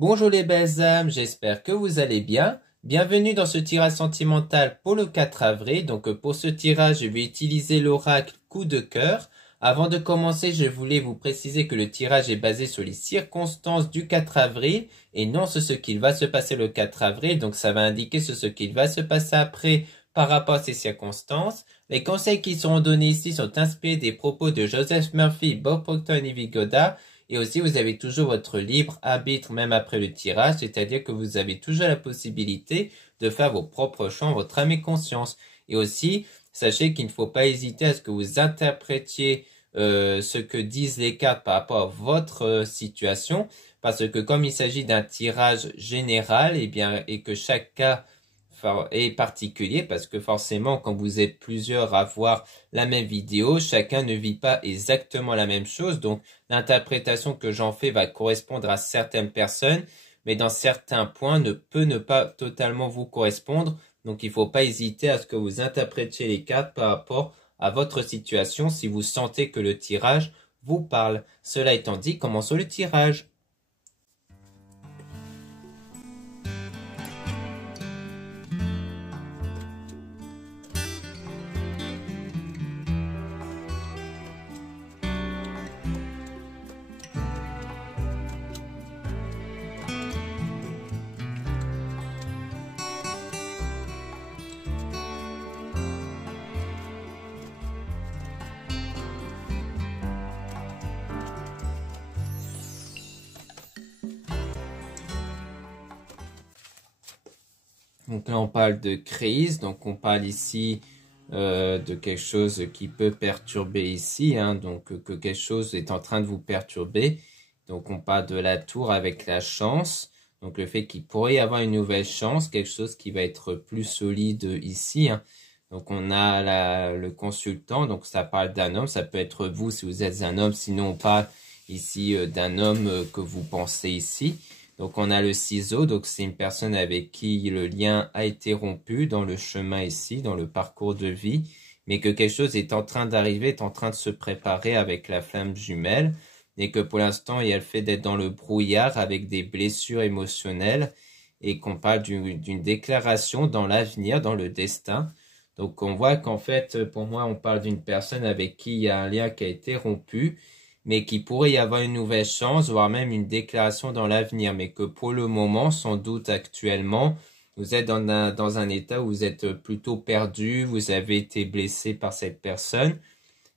Bonjour les belles âmes, j'espère que vous allez bien. Bienvenue dans ce tirage sentimental pour le 4 avril. Donc pour ce tirage, je vais utiliser l'oracle coup de cœur. Avant de commencer, je voulais vous préciser que le tirage est basé sur les circonstances du 4 avril et non sur ce qu'il va se passer le 4 avril. Donc ça va indiquer sur ce qu'il va se passer après par rapport à ces circonstances. Les conseils qui seront donnés ici sont inspirés des propos de Joseph Murphy, Bob Proctor et Neville Goddard. Et aussi, vous avez toujours votre libre arbitre même après le tirage, c'est-à-dire que vous avez toujours la possibilité de faire vos propres choix en votre âme et conscience. Et aussi, sachez qu'il ne faut pas hésiter à ce que vous interprétiez ce que disent les cartes par rapport à votre situation, parce que comme il s'agit d'un tirage général, et que chaque cas est particulier, parce que forcément, quand vous êtes plusieurs à voir la même vidéo, chacun ne vit pas exactement la même chose, donc l'interprétation que j'en fais va correspondre à certaines personnes, mais dans certains points ne peut ne pas totalement vous correspondre. Donc il ne faut pas hésiter à ce que vous interprétiez les cartes par rapport à votre situation si vous sentez que le tirage vous parle. Cela étant dit, commençons le tirage. Donc là, on parle de crise, donc on parle ici de quelque chose qui peut perturber ici, hein, donc que quelque chose est en train de vous perturber. Donc on parle de la tour avec la chance, donc le fait qu'il pourrait y avoir une nouvelle chance, quelque chose qui va être plus solide ici, hein. Donc on a le consultant, donc ça parle d'un homme, ça peut être vous si vous êtes un homme, sinon on parle ici d'un homme que vous pensez ici. Donc on a le ciseau, donc c'est une personne avec qui le lien a été rompu dans le chemin ici, dans le parcours de vie, mais que quelque chose est en train d'arriver, est en train de se préparer avec la flamme jumelle, et que pour l'instant il y a le fait d'être dans le brouillard avec des blessures émotionnelles, et qu'on parle d'une déclaration dans l'avenir, dans le destin. Donc on voit qu'en fait, pour moi, on parle d'une personne avec qui il y a un lien qui a été rompu, mais qui pourrait y avoir une nouvelle chance, voire même une déclaration dans l'avenir, mais que pour le moment, sans doute actuellement, vous êtes dans un état où vous êtes plutôt perdu, vous avez été blessé par cette personne,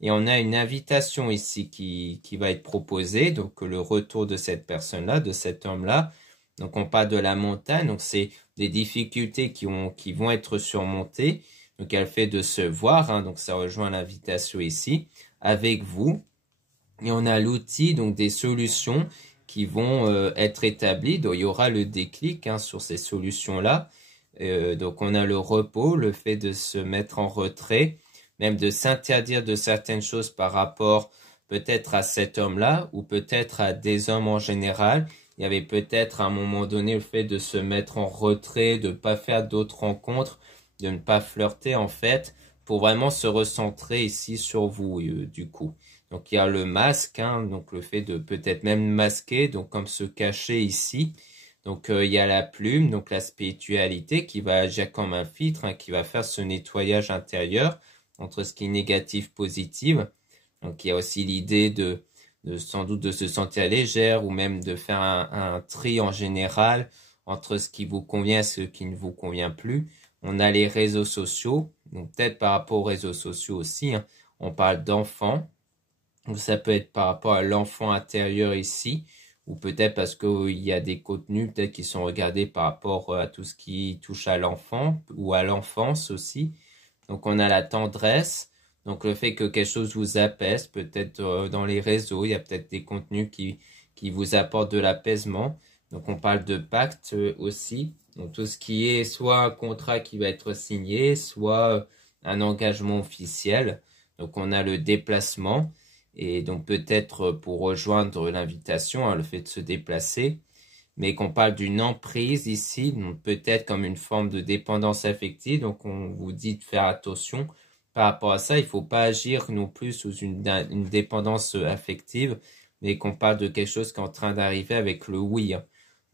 et on a une invitation ici qui va être proposée, donc le retour de cette personne-là, de cet homme-là. Donc on parle de la montagne, donc c'est des difficultés qui vont être surmontées, donc elle fait de se voir, hein, donc ça rejoint l'invitation ici, avec vous. Et on a l'outil, donc des solutions qui vont être établies. Donc il y aura le déclic hein, sur ces solutions-là. Donc on a le repos, le fait de se mettre en retrait, même de s'interdire de certaines choses par rapport peut-être à cet homme-là ou peut-être à des hommes en général. Il y avait peut-être à un moment donné le fait de se mettre en retrait, de ne pas faire d'autres rencontres, de ne pas flirter en fait, pour vraiment se recentrer ici sur vous du coup. Donc il y a le masque, hein, donc le fait de peut-être même masquer, donc comme se cacher ici. Donc il y a la plume, donc la spiritualité qui va agir comme un filtre, hein, qui va faire ce nettoyage intérieur entre ce qui est négatif, positif. Donc il y a aussi l'idée de sans doute de se sentir légère ou même de faire un tri en général entre ce qui vous convient et ce qui ne vous convient plus. On a les réseaux sociaux, donc peut-être par rapport aux réseaux sociaux aussi, hein, on parle d'enfants. Ça peut être par rapport à l'enfant intérieur ici, ou peut-être parce qu'il y a des contenus peut-être qui sont regardés par rapport à tout ce qui touche à l'enfant ou à l'enfance aussi. Donc on a la tendresse, donc le fait que quelque chose vous apaise, peut-être dans les réseaux, il y a peut-être des contenus qui vous apportent de l'apaisement. Donc on parle de pacte aussi, donc tout ce qui est soit un contrat qui va être signé, soit un engagement officiel. Donc on a le déplacement. Et donc peut-être pour rejoindre l'invitation, hein, le fait de se déplacer, mais qu'on parle d'une emprise ici, donc peut-être comme une forme de dépendance affective, donc on vous dit de faire attention par rapport à ça, il ne faut pas agir non plus sous une dépendance affective, mais qu'on parle de quelque chose qui est en train d'arriver avec le oui, hein.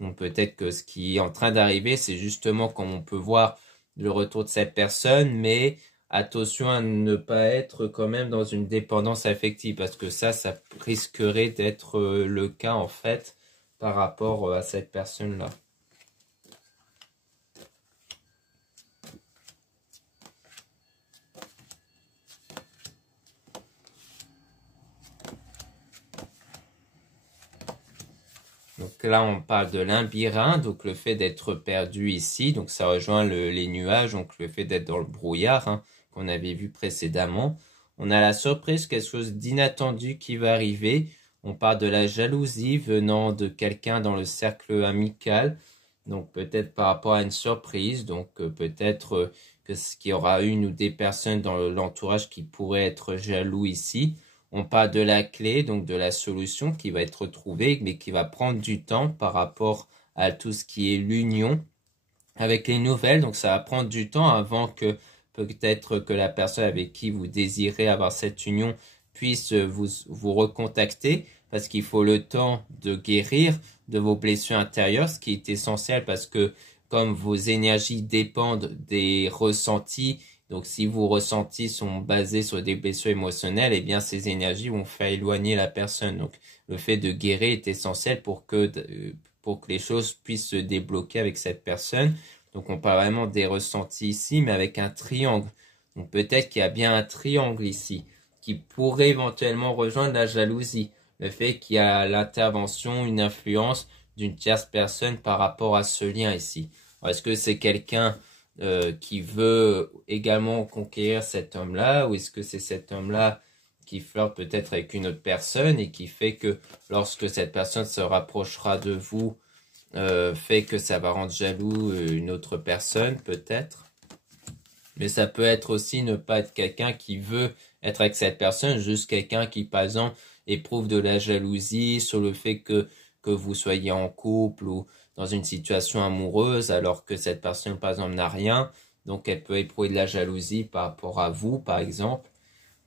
Donc peut-être que ce qui est en train d'arriver, c'est justement comme on peut voir le retour de cette personne, mais attention à ne pas être quand même dans une dépendance affective, parce que ça risquerait d'être le cas en fait par rapport à cette personne-là. Donc là, on parle de l'imbirin, donc le fait d'être perdu ici. Donc ça rejoint les nuages, donc le fait d'être dans le brouillard, hein, qu'on avait vu précédemment. On a la surprise, quelque chose d'inattendu qui va arriver. On parle de la jalousie venant de quelqu'un dans le cercle amical. Donc peut-être par rapport à une surprise. Donc peut-être qu'il y aura une ou des personnes dans l'entourage qui pourraient être jaloux ici. On parle de la clé, donc de la solution qui va être trouvée, mais qui va prendre du temps par rapport à tout ce qui est l'union avec les nouvelles. Donc ça va prendre du temps avant que peut-être que la personne avec qui vous désirez avoir cette union puisse vous recontacter, parce qu'il faut le temps de guérir de vos blessures intérieures, ce qui est essentiel parce que comme vos énergies dépendent des ressentis, donc si vos ressentis sont basés sur des blessures émotionnelles, eh bien ces énergies vont faire éloigner la personne. Donc le fait de guérir est essentiel pour que les choses puissent se débloquer avec cette personne. Donc on parle vraiment des ressentis ici, mais avec un triangle. Donc peut-être qu'il y a bien un triangle ici qui pourrait éventuellement rejoindre la jalousie. Le fait qu'il y a l'intervention, une influence d'une tierce personne par rapport à ce lien ici. Est-ce que c'est quelqu'un qui veut également conquérir cet homme-là, ou est-ce que c'est cet homme-là qui flirte peut-être avec une autre personne et qui fait que lorsque cette personne se rapprochera de vous, fait que ça va rendre jaloux une autre personne peut-être. Mais ça peut être aussi ne pas être quelqu'un qui veut être avec cette personne, juste quelqu'un qui par exemple éprouve de la jalousie sur le fait que vous soyez en couple ou dans une situation amoureuse alors que cette personne par exemple n'a rien. Donc elle peut éprouver de la jalousie par rapport à vous par exemple.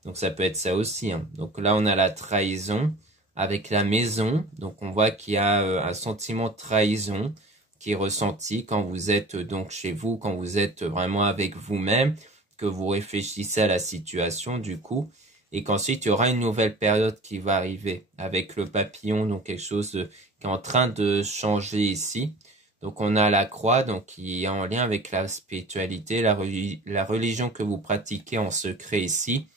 Donc ça peut être ça aussi, hein. Donc là on a la trahison avec la maison. Donc on voit qu'il y a un sentiment de trahison qui est ressenti quand vous êtes donc chez vous, quand vous êtes vraiment avec vous-même, que vous réfléchissez à la situation du coup, et qu'ensuite il y aura une nouvelle période qui va arriver avec le papillon, donc quelque chose qui est en train de changer ici. Donc on a la croix, donc qui est en lien avec la spiritualité, la religion que vous pratiquez en secret ici,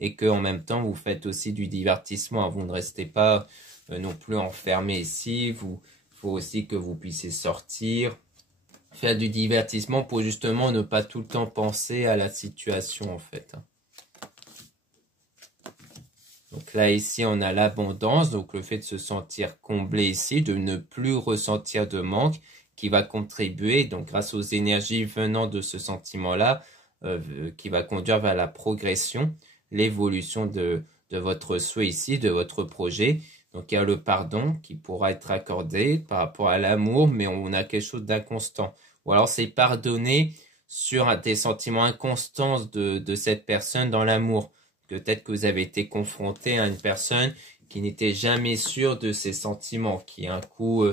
et que en même temps vous faites aussi du divertissement. Vous ne restez pas non plus enfermé ici. Il faut aussi que vous puissiez sortir, faire du divertissement pour justement ne pas tout le temps penser à la situation en fait. Donc là ici on a l'abondance, donc le fait de se sentir comblé ici, de ne plus ressentir de manque, qui va contribuer donc grâce aux énergies venant de ce sentiment-là, qui va conduire vers la progression, l'évolution de votre souhait ici, de votre projet. Donc il y a le pardon qui pourra être accordé par rapport à l'amour, mais on a quelque chose d'inconstant. Ou alors c'est pardonner sur des sentiments inconstants de cette personne dans l'amour. Peut-être que vous avez été confronté à une personne qui n'était jamais sûre de ses sentiments, qui un coup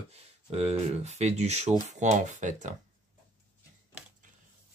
fait du chaud-froid en fait.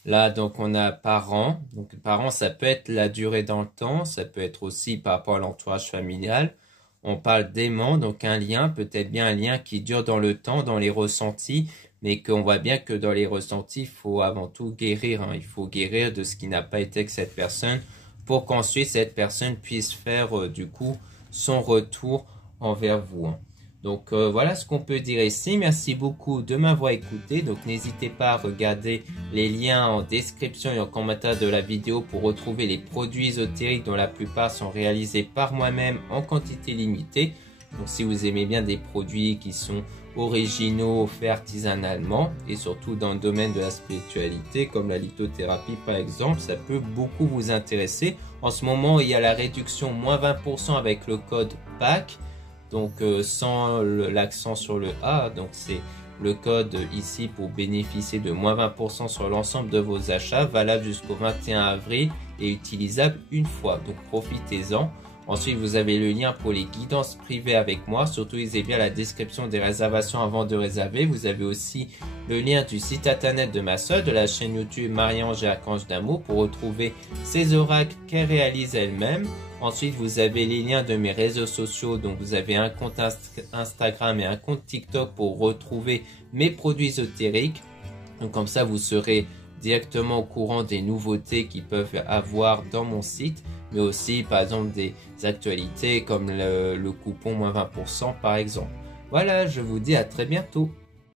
Là, donc, on a parents. Donc, parents, ça peut être la durée dans le temps. Ça peut être aussi par rapport à l'entourage familial. On parle d'aimant, donc un lien, peut-être bien un lien qui dure dans le temps, dans les ressentis, mais qu'on voit bien que dans les ressentis, il faut avant tout guérir, hein. Il faut guérir de ce qui n'a pas été avec cette personne pour qu'ensuite cette personne puisse faire du coup son retour envers vous, hein. Donc voilà ce qu'on peut dire ici. Merci beaucoup de m'avoir écouté. Donc n'hésitez pas à regarder les liens en description et en commentaire de la vidéo pour retrouver les produits ésotériques dont la plupart sont réalisés par moi-même en quantité limitée. Donc si vous aimez bien des produits qui sont originaux, faits artisanalement et surtout dans le domaine de la spiritualité comme la lithothérapie par exemple, ça peut beaucoup vous intéresser. En ce moment il y a la réduction moins 20% avec le code PAC. Donc sans l'accent sur le A, donc c'est le code ici pour bénéficier de moins 20% sur l'ensemble de vos achats, valable jusqu'au 21 avril et utilisable une fois. Donc profitez-en. Ensuite, vous avez le lien pour les guidances privées avec moi. Surtout, lisez bien la description des réservations avant de réserver. Vous avez aussi le lien du site internet de ma soeur, de la chaîne YouTube Marie-Ange et Archange d'amour pour retrouver ces oracles qu'elle réalise elle-même. Ensuite, vous avez les liens de mes réseaux sociaux. Donc, vous avez un compte Instagram et un compte TikTok pour retrouver mes produits ésotériques. Donc, comme ça, vous serez directement au courant des nouveautés qu'ils peuvent avoir dans mon site, mais aussi par exemple des actualités comme le coupon -20% par exemple. Voilà, je vous dis à très bientôt.